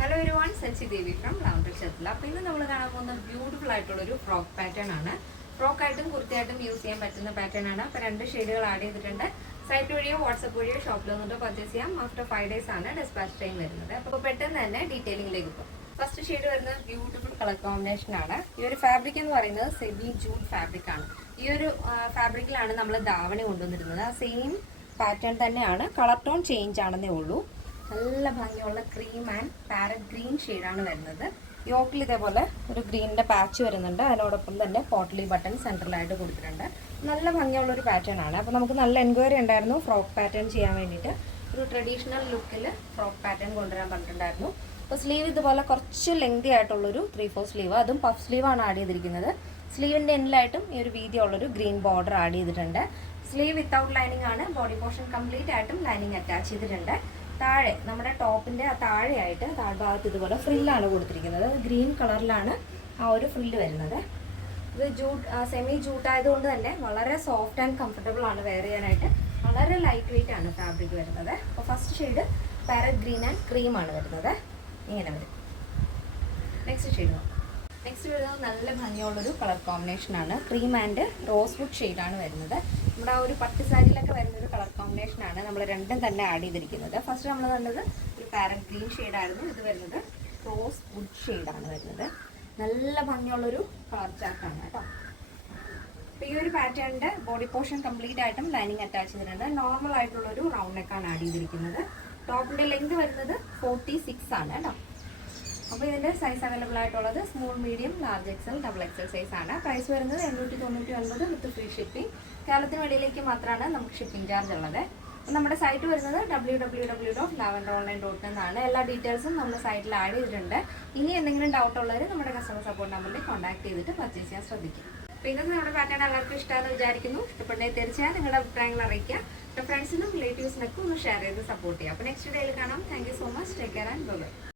Hello everyone, Sachi Devi from lavender ഷർട്ടില. അപ്പോൾ ഇന്ന് നമ്മൾ കാണാൻ പോകുന്ന ബ്യൂട്ടിഫുൾ ആയിട്ടുള്ളൊരു ഫ്രോക്ക് പാറ്റേൺ ആണ്. ഫ്രോക്കായിട്ടും കുർത്തിയായിട്ടും യൂസ് ചെയ്യാൻ പറ്റുന്ന പാറ്റേൺ ആണ്. അപ്പോൾ 2 ഷെയ്ഡുകൾ ആഡ് ചെയ്തിട്ടുണ്ട്. സൈറ്റ് വഴിയോ വാട്സപ്പ് വഴിയോ ഷോപ്പിൽ വന്നിട്ട് പർച്ചേസ് ചെയ്യാം. ആഫ്റ്റർ 5 days ആണ് ഡിസ്പാച്ച് ടൈം വരുന്നത്. അപ്പോൾ പെട്ടെന്ന് തന്നെ ഡീറ്റെയിലിംഗിലേക്ക് പോകും. ഫസ്റ്റ് ഷെയ്ഡ് വരുന്നത് ബ്യൂട്ടിഫുൾ കളർ കോമ്പിനേഷൻ ആണ്. ഈ ഒരു ഫാബ്രിക് എന്ന് പറയുന്നത് സെമി ജൂട്ട് ഫാബ്രിക് ആണ്. ഈ ഒരു ഫാബ്രിക്കിലാണ് നമ്മൾ ധാവണി കൊണ്ടുവന്നിരുന്നത്. ആ സെയിം പാറ്റേൺ തന്നെയാണ്, കളർ ടോൺ ചേഞ്ച് ആണെന്നേ ഉള്ളൂ. നല്ല ഭംഗിയുള്ള ക്രീം ആൻഡ് പാരറ്റ് ഗ്രീൻ ഷെയ്ഡാണ് വരുന്നത്. യോക്കിൽ ഇതേപോലെ ഒരു ഗ്രീനിൻ്റെ പാച്ച് വരുന്നുണ്ട്. അതിനോടൊപ്പം തന്നെ പോട്ട്ലി ബട്ടൺ സെൻട്രലായിട്ട് കൊടുത്തിട്ടുണ്ട്. നല്ല ഭംഗിയുള്ളൊരു പാറ്റേൺ ആണ്. അപ്പോൾ നമുക്ക് നല്ല എൻക്വയറി ഉണ്ടായിരുന്നു ഫ്രോക്ക് പാറ്റേൺ ചെയ്യാൻ വേണ്ടിയിട്ട്. ഒരു ട്രഡീഷണൽ ലുക്കിൽ ഫ്രോക്ക് പാറ്റേൺ കൊണ്ടുവരാൻ പറഞ്ഞിട്ടുണ്ടായിരുന്നു. അപ്പോൾ സ്ലീവ് ഇതുപോലെ കുറച്ച് ലെങ്തി ആയിട്ടുള്ളൊരു 3/4 സ്ലീവ്, അതും പഫ് സ്ലീവാണ് ആഡ് ചെയ്തിരിക്കുന്നത്. സ്ലീവിൻ്റെ എൻഡിലായിട്ടും ഈ ഒരു വീതിയുള്ളൊരു ഗ്രീൻ ബോർഡർ ആഡ് ചെയ്തിട്ടുണ്ട്. സ്ലീവ് വിത്തൗട്ട് ലൈനിങ് ആണ്. ബോഡി പോർഷൻ കംപ്ലീറ്റ് ആയിട്ടും ലൈനിങ് അറ്റാച്ച് ചെയ്തിട്ടുണ്ട്. താഴെ നമ്മുടെ ടോപ്പിൻ്റെ താഴെയായിട്ട് താഴ്ഭാഗത്ത് ഇതുപോലെ ഫ്രില്ലാണ് കൊടുത്തിരിക്കുന്നത്. ഗ്രീൻ കളറിലാണ് ആ ഒരു ഫ്രില്ല് വരുന്നത്. ഇത് സെമി ജൂട്ട് ആയതുകൊണ്ട് തന്നെ വളരെ സോഫ്റ്റ് ആൻഡ് കംഫർട്ടബിൾ ആണ് വെയർ ചെയ്യാനായിട്ട്. വളരെ ലൈറ്റ് വെയിറ്റ് ആണ് ഫാബ്രിക് വരുന്നത്. അപ്പോൾ first shade parrot green and cream ആണ് വരുന്നത്. ഇങ്ങനെ വരും. നെക്സ്റ്റ് ഷെയ്ഡ് വരുന്നത് നല്ല ഭംഗിയുള്ളൊരു കളർ കോമ്പിനേഷനാണ്. ക്രീം ആൻഡ് റോസ് വുഡ് ഷെയ്ഡാണ് വരുന്നത്. നമ്മുടെ ആ ഒരു പട്ട് സാരിയിലൊക്കെ വരുന്നൊരു കളർ കോമ്പിനേഷനാണ് നമ്മൾ രണ്ടും തന്നെ ആഡ് ചെയ്തിരിക്കുന്നത്. ഫസ്റ്റ് നമ്മൾ കണ്ടത് ഒരു പാരറ്റ് ഗ്രീൻ ഷെയ്ഡായിരുന്നു. ഇത് വരുന്നത് റോസ് വുഡ് ഷെയ്ഡാണ് വരുന്നത്. നല്ല ഭംഗിയുള്ളൊരു കളർ ചാർട്ടാണ് കേട്ടോ. അപ്പോൾ ഈ ഒരു പാറ്റേണിൻ്റെ ബോഡി പോർഷൻ കംപ്ലീറ്റ് ആയിട്ടും ലൈനിങ് അറ്റാച്ച് ചെയ്തിട്ടുണ്ട്. നോർമൽ ആയിട്ടുള്ളൊരു റൗണ്ട് നെക്കാണ് ആഡ് ചെയ്തിരിക്കുന്നത്. ടോപ്പിൻ്റെ ലെങ്ത് വരുന്നത് 46 ആണ് കേട്ടോ. അപ്പോൾ ഇതിൻ്റെ സൈസ് അവൈലബിൾ ആയിട്ടുള്ളത് small, medium, large XL, double XL size ആണ്. പ്രൈസ് വരുന്നത് 899 വിത്ത് ഫ്രീ ഷിപ്പിംഗ്. കേരളത്തിന് വെളിയിലേക്ക് മാത്രമാണ് നമുക്ക് ഷിപ്പിംഗ് ചാർജ് ഉള്ളത്. നമ്മുടെ സൈറ്റ് വരുന്നത് www.lavenderonline.in എന്നാണ്. എല്ലാ ഡീറ്റെയിൽസും നമ്മുടെ സൈറ്റിൽ ആഡ് ചെയ്തിട്ടുണ്ട്. ഇനി എന്തെങ്കിലും ഡൗട്ട് ഉള്ളവർ നമ്മുടെ കസ്റ്റമർ സപ്പോർട്ട് നമ്പറിൽ കോൺടാക്ട് ചെയ്തിട്ട് പർച്ചേസ് ചെയ്യാൻ ശ്രദ്ധിക്കും. അപ്പോൾ ഇന്നത്തെ നമ്മുടെ പാറ്റേൺ എല്ലാവർക്കും ഇഷ്ടമാണെന്ന് വിചാരിക്കുന്നു. ഇഷ്ടപ്പെട്ടെങ്കിൽ തീർച്ചയായും നിങ്ങളുടെ അഭിപ്രായങ്ങൾ അറിയിക്കുക. ഫ്രണ്ട്സിനും റിലേറ്റീവ്സിനൊക്കെ ഒന്ന് ഷെയർ ചെയ്ത് സപ്പോർട്ട് ചെയ്യുക. അപ്പോൾ നെക്സ്റ്റ് ഡേയിൽ കാണാം. Thank you so much. Take care and by.